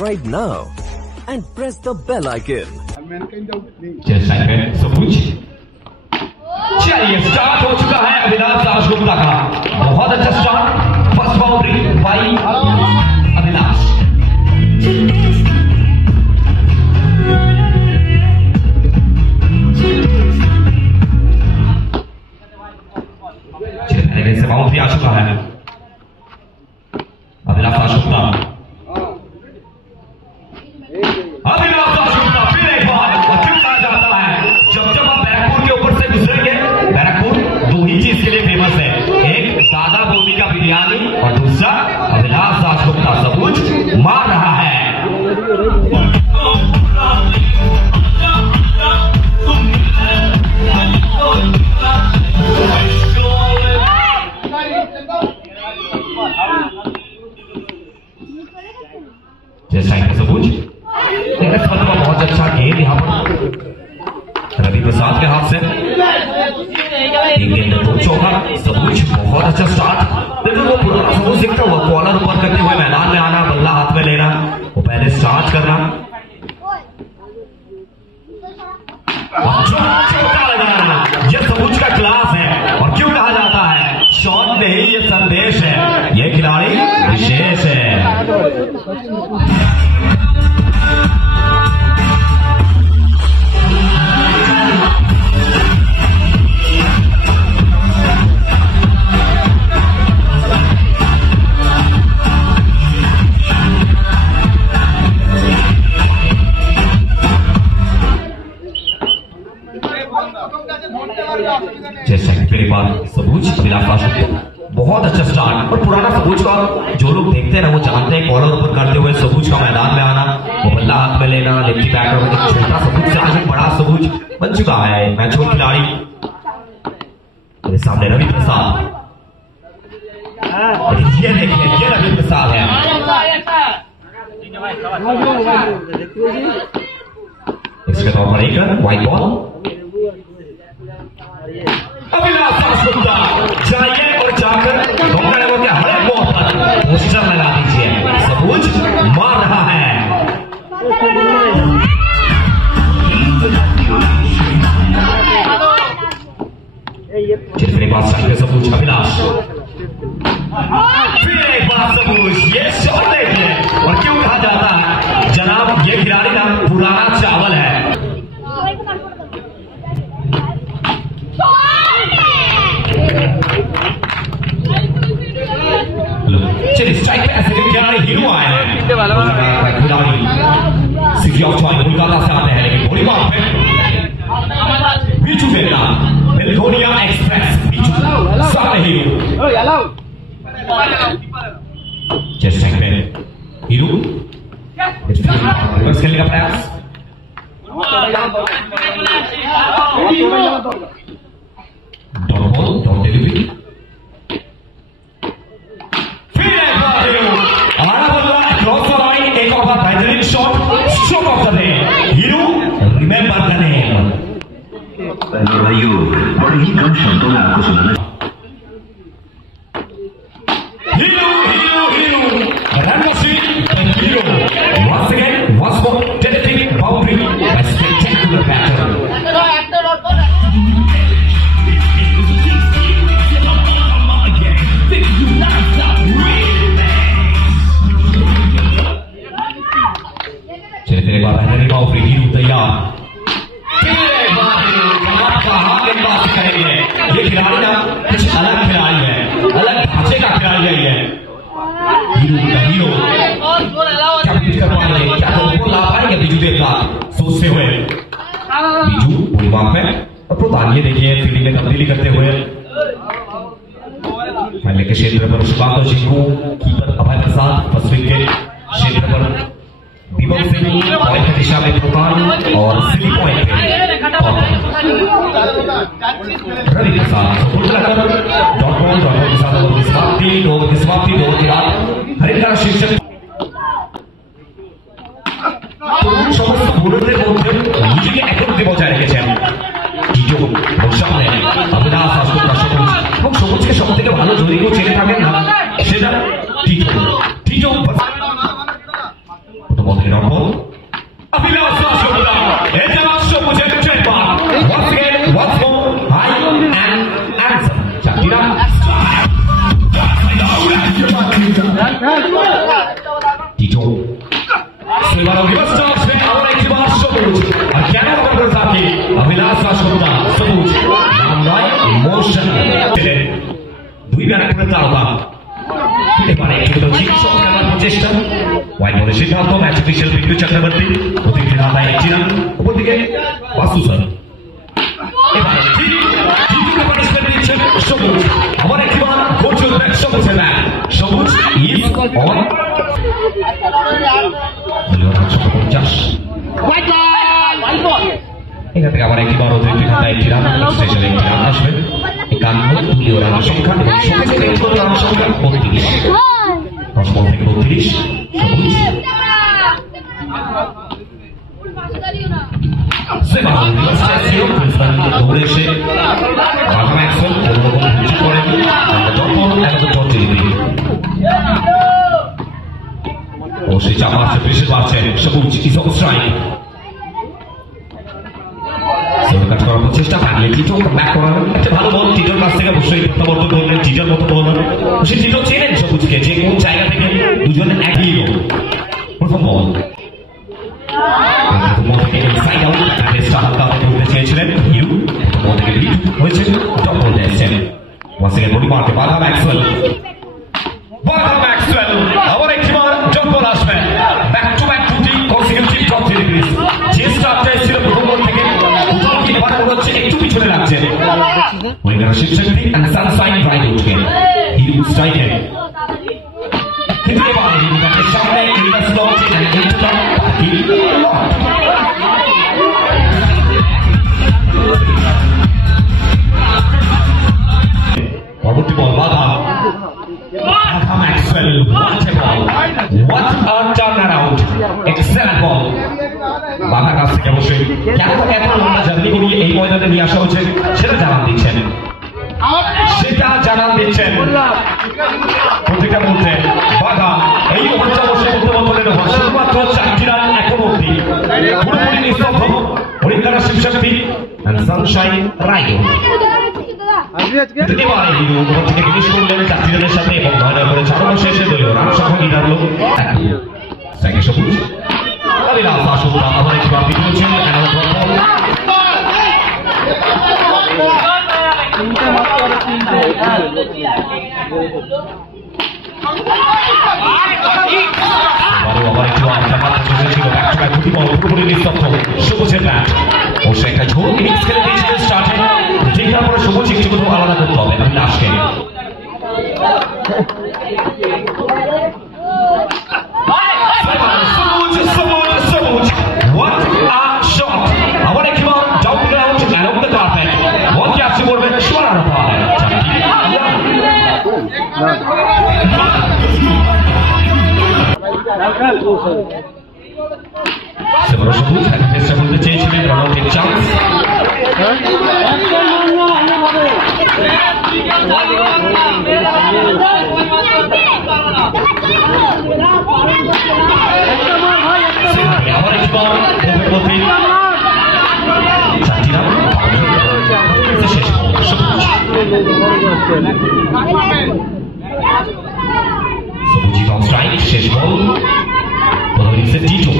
subscribe now and press the bell icon. सबूत चलिए start हो चुका है अभिलाष दासगुप्ता का। बहुत अच्छा start, first boundary by Abhilash. से बाउंड्री आ चुका है अभिलाष दासगुप्ता। अभिलाष दासगुप्ता फिर एक बार कहा जाता है जब जब आप बैरकपुर के ऊपर से गुजरेंगे, बैरकपुर दो ही चीज के लिए फेमस है, एक दादा बोनी का बिरयानी और दूसरा अभिलाष दासगुप्ता सबूत मार रहा है। सबूत बहुत अच्छा गेंद यहाँ पर रवि प्रसाद के हाथ से, दो चौका। सबूत बहुत अच्छा स्टार्ट, लेकिन वो पुराना सबूत दिखता हुआ कॉलर ऊपर करते हुए मैदान में आना, बल्ला हाथ में लेना, वो पहले स्टार्ट करना, चौका लगाना। ये सबूत का क्लास है और क्यों कहा जाता है शॉट नहीं ये संदेश है, ये खिलाड़ी विशेष है। सबूत बहुत अच्छा स्टार्ट, और पुराना सबूत का जो लोग देखते हैं ना वो जानते हैं कॉलर ऊपर करते हुए सबूत का मैदान में आना, वो बल्ला हाथ में लेना, लेफ्टी बैटर में छोटा सबूत से आज बड़ा सबूत बन चुका है मैचों खिलाड़ी। मेरे सामने रवि प्रसाद, ये देखिए ये रवि प्रसाद है। इसके तौर पर एक व्हाइट बॉल। अभिलाष दासगुप्ता जाइए और जाकर डॉक्टर के हर एक बॉल पर पोस्टर लगा दीजिए, सबूत मार रहा है। जितने बार साइड सबूत अभिलाष, फिर एक बार सबूत, ये शॉट देखिए। और क्यों कहा जाता है जनाब ये खिलाड़ी ना पुराना चावल है। चलिए स्ट्राइक पे ऐसे खिलाड़ी हीरो आए हैं, खिलाड़ी सिटी ऑफ जॉय कोलकाता से आते हैं, लेकिन बॉडी बाउंड पे बीचू बेला मेलकोनिया एक्सप्रेस बीचू सामने हीरो। चेस्ट स्ट्राइक पे हीरो रिवर्स खेलने का प्रयास, डॉट बॉल डॉट डिलीवरी। भाइयों बड़े ही कम शब्दों में आपको सुनाना। ये खिलाड़ी ना कुछ अलग खिलाड़ी है, अलग ढांचे का खिलाड़ी है। ये हीरो क्या पिच कर पाएंगे, क्या तो ला पाएंगे बीजू देवता सोचते हुए। बीजू बुलवाक में और प्रधान ये देखिए फील्डिंग में तब्दीली करते हुए पहले के क्षेत्र पर सुकांत जिंकू, कीपर अभय प्रसाद, फर्स्ट विकेट क्षेत्र पर विभव सिंह, पॉइंट की दिशा में प्रधान और सिटी पॉइंट पे रवि प्रसाद समाप्ति 2 के बाद हरिद्वार शीर्षक সমস্ত বোলারদের মধ্যে নিজেকে একত্রে বজায় রেখেছেন টিটো এবং সামনে অভিলাষ দাসগুপ্তা সবুজ, এবং সবুজকে সব থেকে ভালো যদি কেউ চেনে থাকেন না সেটা টিটো। চারটিরা টিটো সেবারও বিবস্ত আসবে আবার একবার সবুজ আর কেন আমাদের সাথে অভিলাষ আসুদা সবুজ নাম নয় মোশন দুই ব্যাট করে তারকা এবারে একটু চিকিৎসক খেলার প্রচেষ্টা ওয়াইড বলে সিদ্ধান্ত ম্যাচ অফিসিয়াল বিট্টু চক্রবর্তী অতিথি রাতায় একটিরান উপরদিকে বাসু স্যার এবারে টিটুকে পানিশমেন্ট দিচ্ছেন সবুজ আবার একবার গোচর ব্যাট সবুজের ব্যাট সবুজ ইজ অন এখান থেকে আবার একবার অতিরিক্ত খাতায় একটি রান স্টেশনে একটি রান আসবে 51 তুলীয় রান সংখ্যা এবং সবুজ রান সংখ্যা 32 10 বল থেকে 32 সবুজ দৌড়ে এসে বাঘা ম্যাক্সওয়েল কোনোরকম কিছু করেনি ও সে চাপ মারছে প্রেশার পাচ্ছেন সবুজ ইজ অন স্ট্রাইক কাজ করার প্রচেষ্টা থাকলে টিটো ব্যাক করানো একটা ভালো বল টিটোর কাছ থেকে অবশ্যই প্রত্যাবর্তন করলেন টিটোর মতো বল সে টিটো চেনেন সবুজকে যে কোন জায়গা থেকে দুজন একই গোল প্রথম বল সাইড আউট হালকা করতে চেয়েছিলেন হিউ বল থেকে লিড হয়েছে টপ বল এসেছেন ওয়ান্স এগেন বডি মারকে বাঘা ম্যাক্সওয়েল আবার একবার জব বল আসবে ব্যাক টু ব্যাক দুটি কনসিকিউটিভ টপ ডেলিভারিজ যে স্টার্টটা এসেছিল প্রথম বল থেকে এবার মনে হচ্ছে একটু পিছনে লাগছে winger Shivashakti and Sunshine right উঠে হিউ স্ট্রাইকে কিন্তু এবার হিউকে সামনে inverse launch and into the party পরবর্তী বল বাধা Maxwell what a turnaround excellent ball বাঘা কাছ থেকে অবশ্যই কেন এত লম্বা জার্নি করিয়ে এই ময়দানে নিয়ে আসা হচ্ছে সেটা জানান দিচ্ছেন প্রত্যেকটা মুহূর্তে বাঘা এই ওভারটা বসে করতে বদলেন শুধুমাত্র 4টি রান এখনো অব্দি পুরোপুরি নিস্তব্ধ হরিদ্বার শিবশক্তি সানশাইন রাইট এবারে হিরো ওভার থেকে ফিনিশ করলেন 4টি রানের সাথে এবং 9 ওভারে 4 ওভার শেষে দলীয় রান সংখ্যা নির্ধারণ সাইকে সবুজ অভিলাষ আসুদা আবার একবার বিট হচ্ছেন সবুজের ব্যাট ও সে একটা ঝোল ইনিংস খেলে দিয়েছিলেন স্টার্টে যেটার পরে সবুজ একটু কোথাও আলাদা করতে হবে আমি লাস্টে What a shot! আবার একবার down ground along the carpet ball capture করবেন সোনার পায় সেবারও সবুজ চেষ্টা করতে চেয়েছিলেন রানআউটের চান্স আবার একবার পথে 4টি রান শেষ সবুজ অন স্ট্রাইক শেষ বল প্রথম ইনিংসে Tito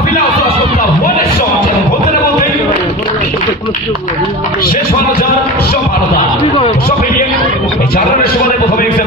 Abhilash Asuda what a shot এবং বলতে না বলতে শেষ হলো যার সব আলাদা সব মিলিয়ে এই 4 রানের সময় প্রথম ইনিংস